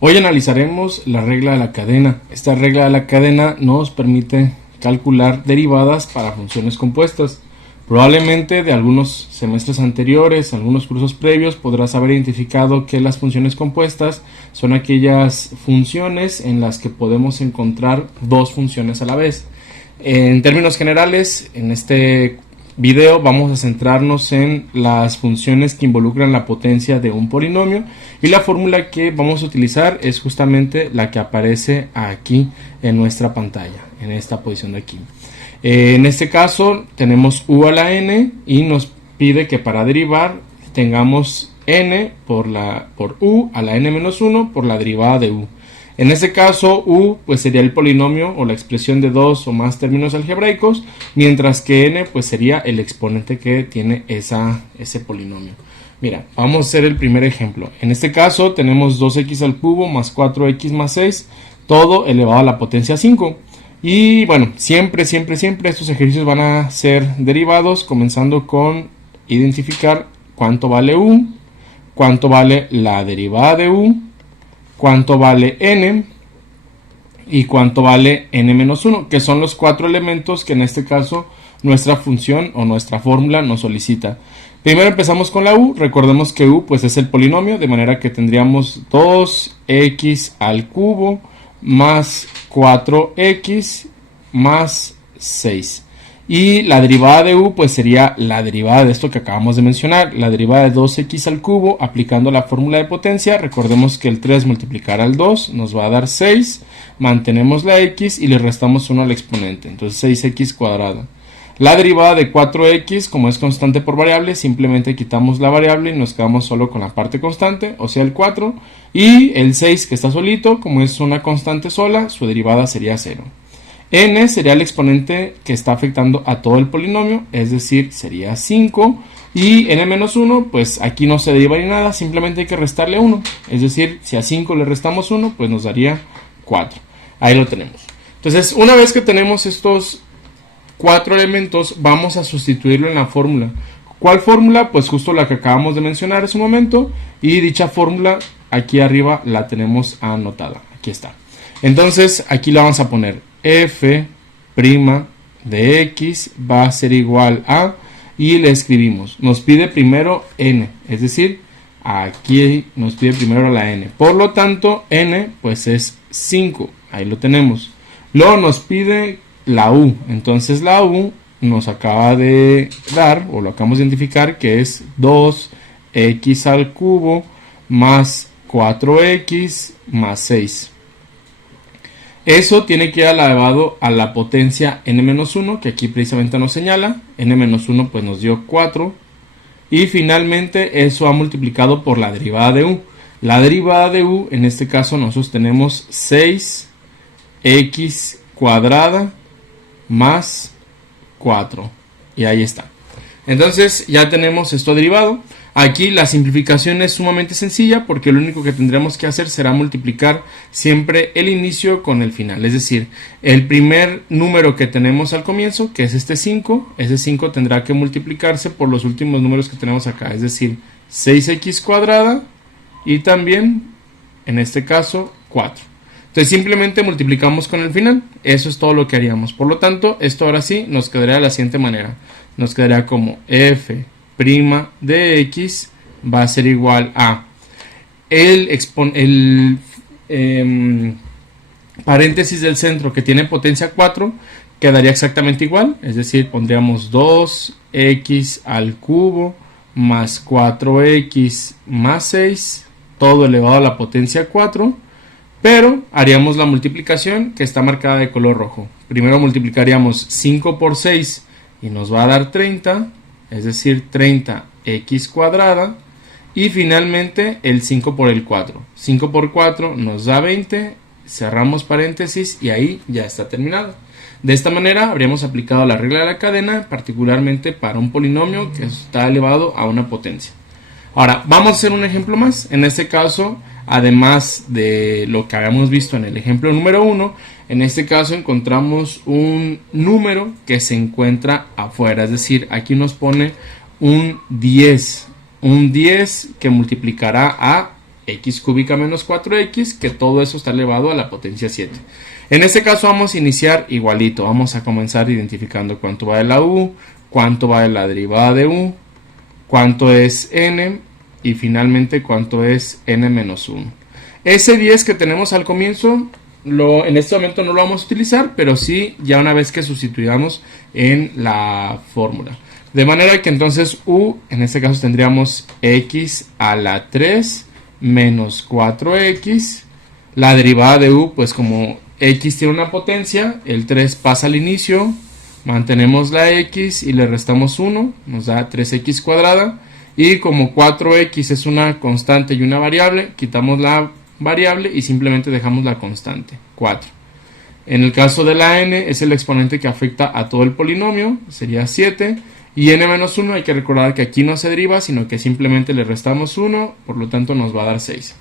Hoy analizaremos la regla de la cadena. Esta regla de la cadena nos permite calcular derivadas para funciones compuestas. Probablemente de algunos semestres anteriores, algunos cursos previos, podrás haber identificado que las funciones compuestas son aquellas funciones en las que podemos encontrar dos funciones a la vez. En términos generales, en este video vamos a centrarnos en las funciones que involucran la potencia de un polinomio, y la fórmula que vamos a utilizar es justamente la que aparece aquí en nuestra pantalla, en esta posición de aquí. En este caso tenemos u a la n y nos pide que para derivar tengamos n por u a la n menos 1 por la derivada de u. En este caso, u pues sería el polinomio o la expresión de dos o más términos algebraicos, mientras que n pues sería el exponente que tiene ese polinomio. Mira, vamos a hacer el primer ejemplo. En este caso tenemos 2x al cubo más 4x más 6, todo elevado a la potencia 5. Y bueno, siempre estos ejercicios van a ser derivados, comenzando con identificar cuánto vale u, cuánto vale la derivada de u, cuánto vale n y cuánto vale n menos 1, que son los cuatro elementos que en este caso nuestra función o nuestra fórmula nos solicita. Primero empezamos con la u. Recordemos que u pues es el polinomio, de manera que tendríamos 2x al cubo más 4x más 6. Y la derivada de u pues sería la derivada de esto que acabamos de mencionar, la derivada de 2x al cubo aplicando la fórmula de potencia. Recordemos que el 3 multiplicar al 2 nos va a dar 6, mantenemos la x y le restamos 1 al exponente, entonces 6x cuadrada. La derivada de 4x, como es constante por variable, simplemente quitamos la variable y nos quedamos solo con la parte constante, o sea el 4, y el 6 que está solito, como es una constante sola, su derivada sería 0. N sería el exponente que está afectando a todo el polinomio, es decir, sería 5. Y n-1, pues aquí no se deriva ni nada, simplemente hay que restarle 1. Es decir, si a 5 le restamos 1, pues nos daría 4. Ahí lo tenemos. Entonces, una vez que tenemos estos cuatro elementos, vamos a sustituirlo en la fórmula. ¿Cuál fórmula? Pues justo la que acabamos de mencionar hace un momento. Y dicha fórmula aquí arriba la tenemos anotada. Aquí está. Entonces, aquí la vamos a poner f' de x va a ser igual a, y le escribimos, nos pide primero n, es decir, aquí nos pide primero la n, por lo tanto n pues es 5, ahí lo tenemos. Luego nos pide la u, entonces la u nos acaba de dar, o lo acabamos de identificar, que es 2x al cubo más 4x más 6. Eso tiene que ir elevado a la potencia n-1, que aquí precisamente nos señala. n-1 pues nos dio 4. Y finalmente eso ha multiplicado por la derivada de u. La derivada de u, en este caso nosotros tenemos 6x cuadrada más 4. Y ahí está. Entonces ya tenemos esto derivado. Aquí la simplificación es sumamente sencilla, porque lo único que tendremos que hacer será multiplicar siempre el inicio con el final. Es decir, el primer número que tenemos al comienzo, que es este 5, ese 5 tendrá que multiplicarse por los últimos números que tenemos acá. Es decir, 6x cuadrada y también, en este caso, 4. Entonces simplemente multiplicamos con el final. Eso es todo lo que haríamos. Por lo tanto, esto ahora sí nos quedaría de la siguiente manera. Nos quedaría como f' de x va a ser igual a el paréntesis del centro, que tiene potencia 4, quedaría exactamente igual. Es decir, pondríamos 2x al cubo más 4x más 6, todo elevado a la potencia 4. Pero haríamos la multiplicación que está marcada de color rojo. Primero multiplicaríamos 5 por 6 y nos va a dar 30, es decir, 30x cuadrada. Y finalmente el 5 por el 4. 5 por 4 nos da 20, cerramos paréntesis y ahí ya está terminado. De esta manera habríamos aplicado la regla de la cadena, particularmente para un polinomio que está elevado a una potencia. Ahora, vamos a hacer un ejemplo más. En este caso, además de lo que habíamos visto en el ejemplo número 1, en este caso encontramos un número que se encuentra afuera. Es decir, aquí nos pone un 10. Un 10 que multiplicará a x cúbica menos 4x, que todo eso está elevado a la potencia 7. En este caso vamos a iniciar igualito, vamos a comenzar identificando cuánto va de la u, cuánto va de la derivada de u, cuánto es n y finalmente cuánto es n menos 1. Ese 10 que tenemos al comienzo, en este momento no lo vamos a utilizar, pero sí ya una vez que sustituyamos en la fórmula. De manera que entonces u, en este caso tendríamos x a la 3 menos 4x. La derivada de u, pues como x tiene una potencia, el 3 pasa al inicio, mantenemos la x y le restamos 1, nos da 3x cuadrada. Y como 4x es una constante y una variable, quitamos la variable y simplemente dejamos la constante, 4. En el caso de la n, es el exponente que afecta a todo el polinomio, sería 7. Y n-1 hay que recordar que aquí no se deriva, sino que simplemente le restamos 1, por lo tanto nos va a dar 6.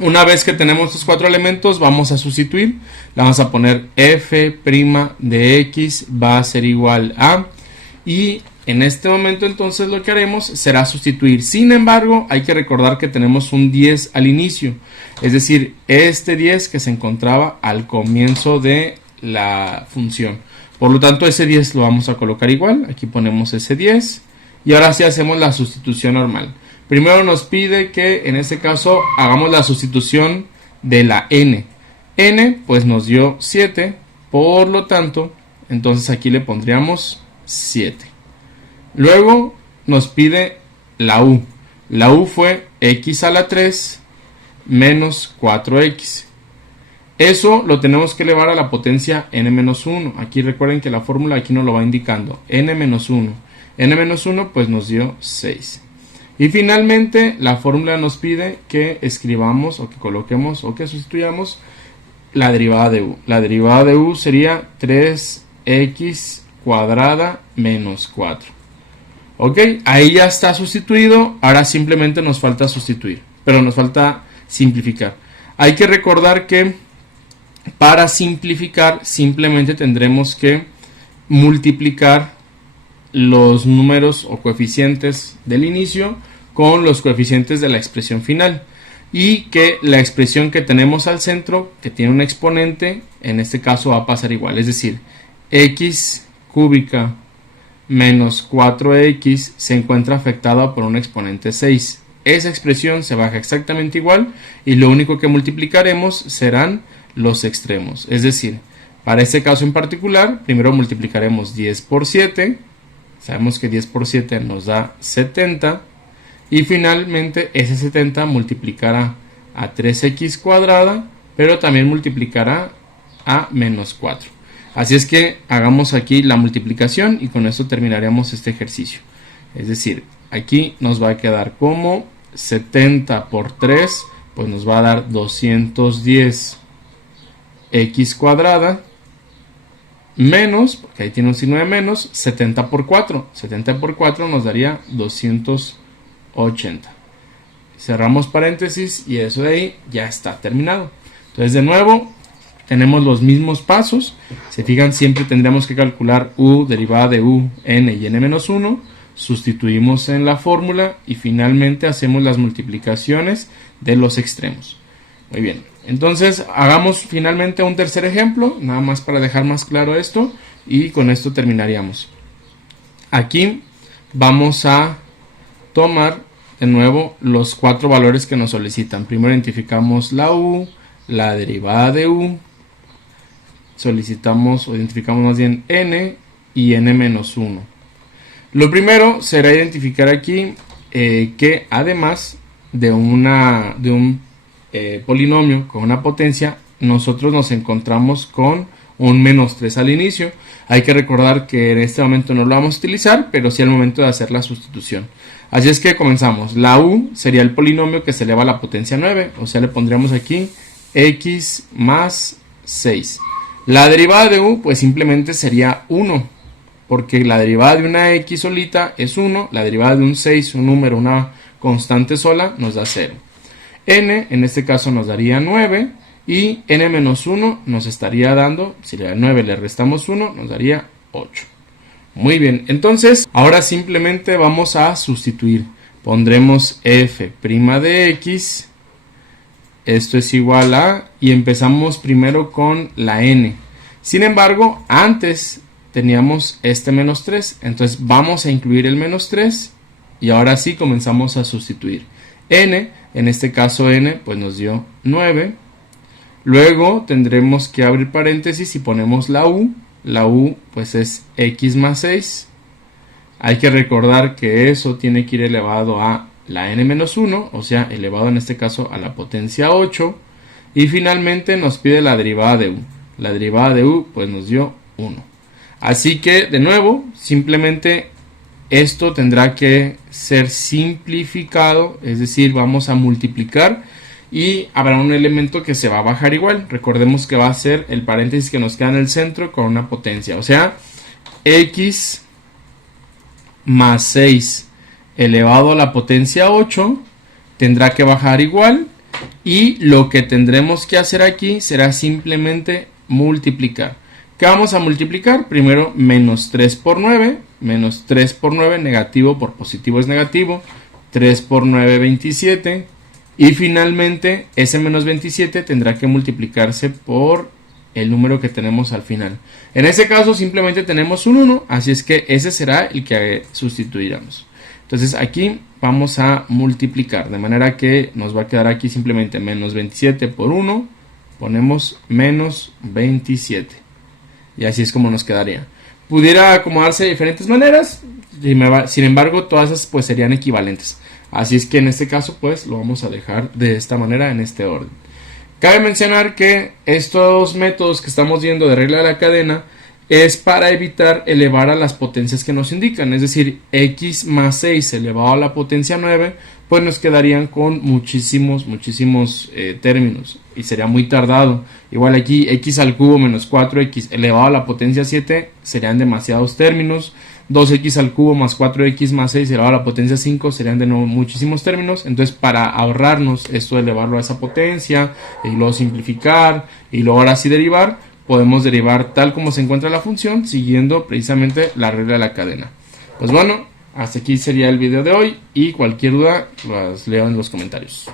Una vez que tenemos estos 4 elementos, vamos a sustituir. Le vamos a poner f' de x va a ser igual a... Y en este momento entonces lo que haremos será sustituir. Sin embargo, hay que recordar que tenemos un 10 al inicio. Es decir, este 10 que se encontraba al comienzo de la función. Por lo tanto, ese 10 lo vamos a colocar igual. Aquí ponemos ese 10. Y ahora sí hacemos la sustitución normal. Primero nos pide que en este caso hagamos la sustitución de la n. N pues nos dio 7. Por lo tanto, entonces aquí le pondríamos 7. Luego nos pide la u. La u fue x a la 3 menos 4x. Eso lo tenemos que elevar a la potencia n-1. Aquí recuerden que la fórmula aquí nos lo va indicando. n-1. n-1 pues nos dio 6. Y finalmente la fórmula nos pide que escribamos o que coloquemos o que sustituyamos la derivada de u. La derivada de u sería 3x cuadrada menos 4. Ok, ahí ya está sustituido. Ahora simplemente nos falta sustituir, pero nos falta simplificar. Hay que recordar que para simplificar simplemente tendremos que multiplicar los números o coeficientes del inicio con los coeficientes de la expresión final, y que la expresión que tenemos al centro, que tiene un exponente, en este caso va a pasar igual, es decir, x cúbica menos 4x se encuentra afectada por un exponente 6. Esa expresión se baja exactamente igual y lo único que multiplicaremos serán los extremos. Es decir, para este caso en particular, primero multiplicaremos 10 por 7. Sabemos que 10 por 7 nos da 70. Y finalmente ese 70 multiplicará a 3x cuadrada, pero también multiplicará a menos 4. Así es que hagamos aquí la multiplicación y con esto terminaremos este ejercicio. Es decir, aquí nos va a quedar como 70 por 3, pues nos va a dar 210 x cuadrada menos, porque ahí tiene un signo de menos, 70 por 4. 70 por 4 nos daría 280. Cerramos paréntesis y eso de ahí ya está terminado. Entonces de nuevo tenemos los mismos pasos. Se fijan, siempre tendríamos que calcular u, derivada de u, n y n-1. Sustituimos en la fórmula y finalmente hacemos las multiplicaciones de los extremos. Muy bien, entonces hagamos finalmente un tercer ejemplo, nada más para dejar más claro esto, y con esto terminaríamos. Aquí vamos a tomar de nuevo los 4 valores que nos solicitan. Primero identificamos la u, la derivada de u, solicitamos o identificamos más bien n y n-1. Lo primero será identificar aquí que además de un polinomio con una potencia, nosotros nos encontramos con un menos 3 al inicio. Hay que recordar que en este momento no lo vamos a utilizar, pero sí al momento de hacer la sustitución. Así es que comenzamos. La u sería el polinomio que se eleva a la potencia 9, o sea, le pondríamos aquí x más 6. La derivada de u pues simplemente sería 1, porque la derivada de una x solita es 1, la derivada de un 6, un número, una constante sola, nos da 0. N en este caso nos daría 9 y n-1 nos estaría dando, si le da 9 le restamos 1, nos daría 8. Muy bien, entonces ahora simplemente vamos a sustituir. Pondremos f' de x esto es igual a, y empezamos primero con la n. Sin embargo, antes teníamos este menos 3, entonces vamos a incluir el menos 3 y ahora sí comenzamos a sustituir. N, en este caso n, pues nos dio 9. Luego tendremos que abrir paréntesis y ponemos la u. La u pues es x más 6. Hay que recordar que eso tiene que ir elevado a la n-1, o sea, elevado en este caso a la potencia 8. Y finalmente nos pide la derivada de u. La derivada de u pues nos dio 1. Así que de nuevo, simplemente esto tendrá que ser simplificado, es decir, vamos a multiplicar y habrá un elemento que se va a bajar igual. Recordemos que va a ser el paréntesis que nos queda en el centro con una potencia, o sea, x más 6 elevado a la potencia 8 tendrá que bajar igual, y lo que tendremos que hacer aquí será simplemente multiplicar. ¿Qué vamos a multiplicar? Primero menos 3 por 9, menos 3 por 9, negativo por positivo es negativo, 3 por 9, 27, y finalmente ese menos 27 tendrá que multiplicarse por el número que tenemos al final. En ese caso simplemente tenemos un 1, así es que ese será el que sustituiremos. Entonces aquí vamos a multiplicar, de manera que nos va a quedar aquí simplemente menos 27 por 1, ponemos menos 27. Y así es como nos quedaría. Pudiera acomodarse de diferentes maneras, sin embargo todas esas pues serían equivalentes. Así es que en este caso pues lo vamos a dejar de esta manera, en este orden. Cabe mencionar que estos métodos que estamos viendo de regla de la cadena es para evitar elevar a las potencias que nos indican, es decir, x más 6 elevado a la potencia 9, pues nos quedarían con muchísimos términos y sería muy tardado. Igual aquí x al cubo menos 4x elevado a la potencia 7 serían demasiados términos. 2x al cubo más 4x más 6 elevado a la potencia 5 serían de nuevo muchísimos términos. Entonces, para ahorrarnos esto de elevarlo a esa potencia y luego simplificar y luego ahora sí derivar, podemos derivar tal como se encuentra la función siguiendo precisamente la regla de la cadena. Pues bueno, hasta aquí sería el video de hoy y cualquier duda las leo en los comentarios.